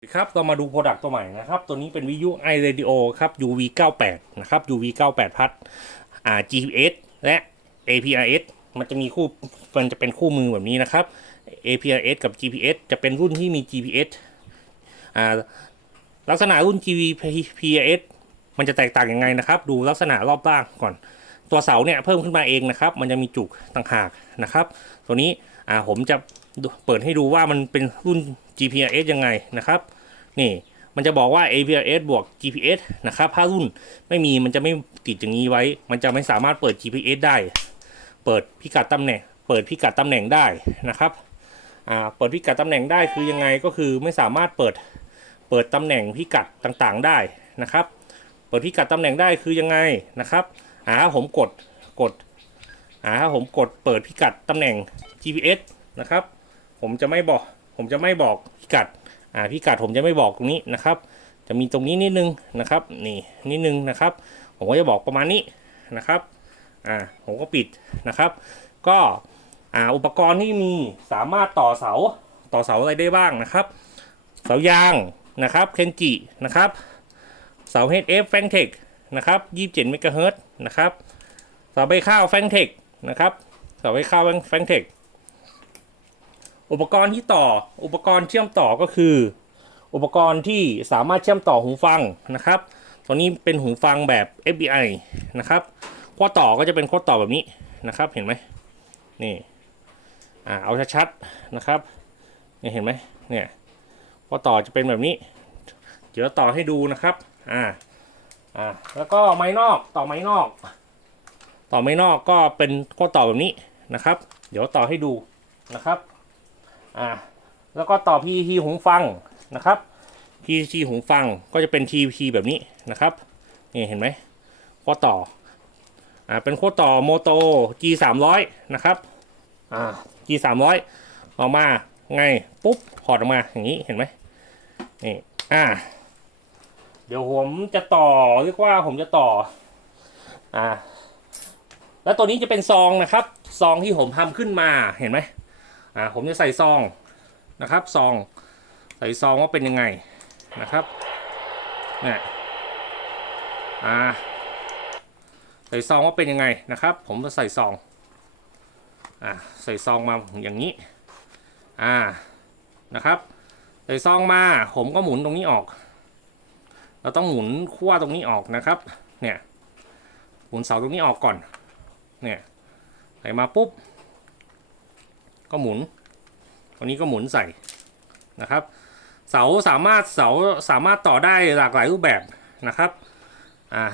สวัสดีครับเรามาดูโปรดักต์ตัวใหม่นะครับ ตัวนี้เป็นวิทยุ iRadio ครับ UV 98นะครับ UV 98พัดอ่า GPS และ APRS มันจะมีคู่มันจะเป็นคู่มือแบบนี้นะครับ APRS กับ GPS จะเป็นรุ่นที่มี GPS อ่าลักษณะรุ่น GPS มันจะแตกต่างยังไงนะครับ ดูลักษณะรอบล่างก่อน ตัวเสาเนี่ยเพิ่มขึ้นมาเองนะครับ มันจะมีจุกต่างหากนะครับ ตัวนี้อ่าผมจะ เปิดให้ดูว่ามันเป็นรุ่น GPS ยังไงนะครับ นี่มันจะบอกว่า APRS บวก GPS นะครับถ้ารุ่นไม่มีมันจะไม่ติดอย่างนี้ไว้ มันจะไม่สามารถเปิด GPS ได้ เปิดพิกัดตำแหน่ง เปิดพิกัดตำแหน่งได้นะครับอ่าเปิดพิกัดตำแหน่งได้คือยังไงก็คือไม่สามารถเปิดเปิดตำแหน่งพิกัดต่างๆได้นะครับ เปิดพิกัดตำแหน่งได้คือยังไงนะครับอ่าผมกดกดอ่าผมกดเปิดพิกัดตำแหน่ง GPS นะครับ ผมจะไม่บอก ผมจะไม่บอกพิกัดอ่าพิกัดผมจะไม่บอกตรงนี้นะครับ จะมีตรงนี้นิดนึงนะครับนี่นิดนึงนะครับ ผมก็จะบอกประมาณนี้นะครับอ่าผมก็ปิดนะครับ ก็อ่าอุปกรณ์ที่มีสามารถต่อเสาต่อเสาอะไรได้บ้างนะครับ เสายางนะครับเคนจินะครับเสา HF f a n t e c นะครับ27เมกะเฮิรตนะครับเสาใบข้าว f a n t e c นะครับเสาใบข้าว f a n t e c อุปกรณ์ที่ต่ออุปกรณ์เชื่อมต่อก็คือ อุปกรณ์ที่สามารถเชื่อมต่อหูฟังนะครับตัวนี้เป็นหูฟังแบบ FBI นะครับข้อต่อก็จะเป็นข้อต่อแบบนี้นะครับ เห็นไหมนี่อ่าเอาชัดๆนะครับนี่เห็นไหมเนี่ยข้อต่อจะเป็นแบบนี้ เดี๋ยวต่อให้ดูนะครับอ่าอ่าแล้วก็ไม้นอกต่อไม้นอก ต่อไม้นอกก็เป็นข้อต่อแบบนี้นะครับ เดี๋ยวต่อให้ดูนะครับ อ่าแล้วก็ต่อ PET หูฟังนะครับ PET หูฟังก็จะเป็น TP แบบนี้นะครับนี่เห็นไหมข้อต่ออ่าเป็นข้อต่อโมโต G 3 0 0นะครับอ่า G 3 0 0ออกมาไงปุ๊บพอร์ตออกมาอย่างนี้เห็นไหมนี่อ่าเดี๋ยวผมจะต่อเรียกว่าผมจะต่ออ่าแล้วตัวนี้จะเป็นซองนะครับ ซองที่ผมทำขึ้นมาเห็นไหม อ่าผมจะใส่ซองนะครับซองใส่ซองว่าเป็นยังไงนะครับเนี่ยอ่าใส่ซองว่าเป็นยังไงนะครับ ผมจะใส่ซองอ่าใส่ซองมาอย่างนี้อ่านะครับใส่ซองมาผมก็หมุนตรงนี้ออก เราต้องหมุนขั้วตรงนี้ออกนะครับเนี่ยหมุนเสาตรงนี้ออกก่อนเนี่ยใส่มาปุ๊บ ก็หมุนตัวนี้ก็หมุนใส่นะครับ เสาสามารถเสาสามารถต่อได้หลากหลายรูปแบบนะครับอ่า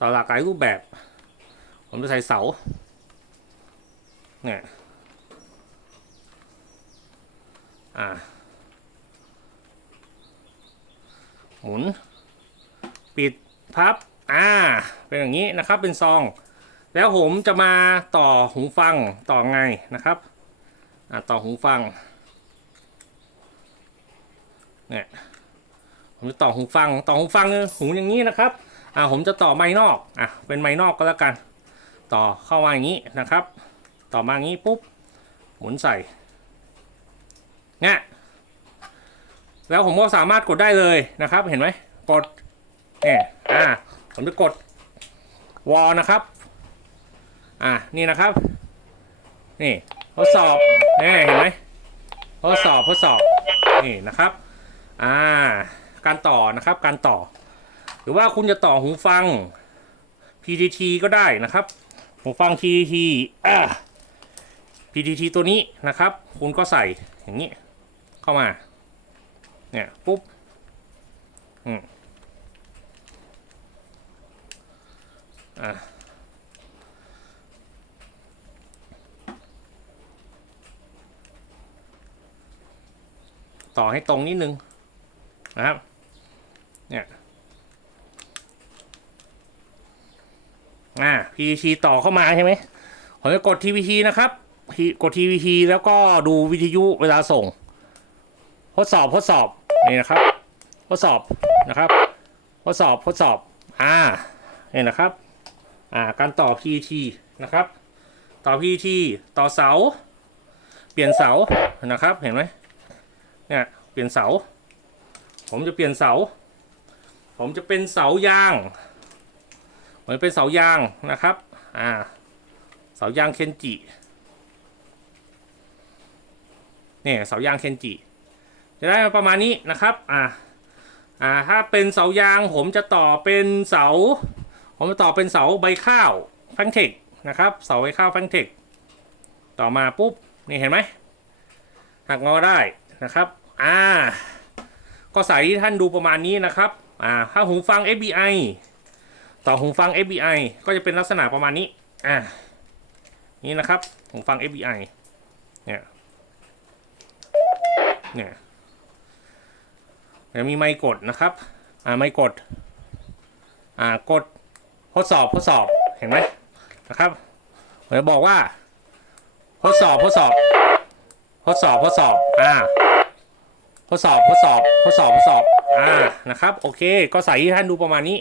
ต่อหลากหลายรูปแบบ ผมจะใส่เสาเนี่ยอ่าหมุน ปิดพับอ่าเป็นอย่างนี้นะครับเป็นซอง แล้วผมจะมาต่อหูฟังต่อไงนะครับ ต่อหูฟังเนี่ยผมจะต่อหูฟัง ต่อหูฟังหูอย่างนี้นะครับ อ่าผมจะต่อไม้นอก อะ เป็นไม้นอกก็แล้วกัน ต่อเข้ามาอย่างนี้นะครับ ต่อมาอย่างนี้ปุ๊บ หมุนใส่ เนี่ยแล้วผมก็สามารถกดได้เลยนะครับ เห็นไหม กดเนี่ยอ่า ผมจะกดวอลนะครับ อะนี่นะครับ นี่ ทดสอบนี่เห็นไหมทดสอบทดสอบนี่นะครับอ่าการต่อนะครับการต่อ หรือว่าคุณจะต่อหูฟัง PTT ก็ได้นะครับ หูฟัง PTT อ่า PTT ตัวนี้นะครับ คุณก็ใส่อย่างนี้เข้ามาเนี่ยปุ๊บอืมอ่า ต่อให้ตรงนิดนึงนะครับ เนี่ย อ่า PVC ต่อเข้ามาใช่ไหมผมจะกด TVT นะครับ กด TVT แล้วก็ดูวิทยุเวลาส่ง ทดสอบทดสอบ นี่นะครับ ทดสอบนะครับ ทดสอบทดสอบ อ่านี่นะครับ อ่า การต่อ PVT นะครับ ต่อ PVT ต่อเสา เปลี่ยนเสา นะครับ เห็นไหม เนี่ยเปลี่ยนเสา ผมจะเปลี่ยนเสา ผมจะเป็นเสายางผมจะเป็นเสายางนะครับอ่าเสายางเคนจิเนี่ยเสายางเคนจิจะได้มาประมาณนี้นะครับอ่าอ่าถ้าเป็นเสายางผมจะต่อเป็นเสา ผมจะต่อเป็นเสาใบข้าวแฟงเทคนะครับเสาใบข้าวแฟงเทคต่อมาปุ๊บนี่เห็นไหมหักงอได้ นะครับอ่าก็สายที่ท่านดูประมาณนี้นะครับอ่าถ้าหูฟัง FBI ต่อหูฟัง FBI ก็จะเป็นลักษณะประมาณนี้อ่านี่นะครับหูฟัง FBI เนี่ยเนี่ยจะมีไมค์กดนะครับอ่าไมค์กดอ่ากดทดสอบทดสอบเห็นไหมนะครับผมจะบอกว่าทดสอบทดสอบ ทดสอบทดสอบอ่าทดสอบทดสอบทดสอบทดสอบอ่านะครับโอเค ก็ใส่ที่ท่านดูประมาณนี้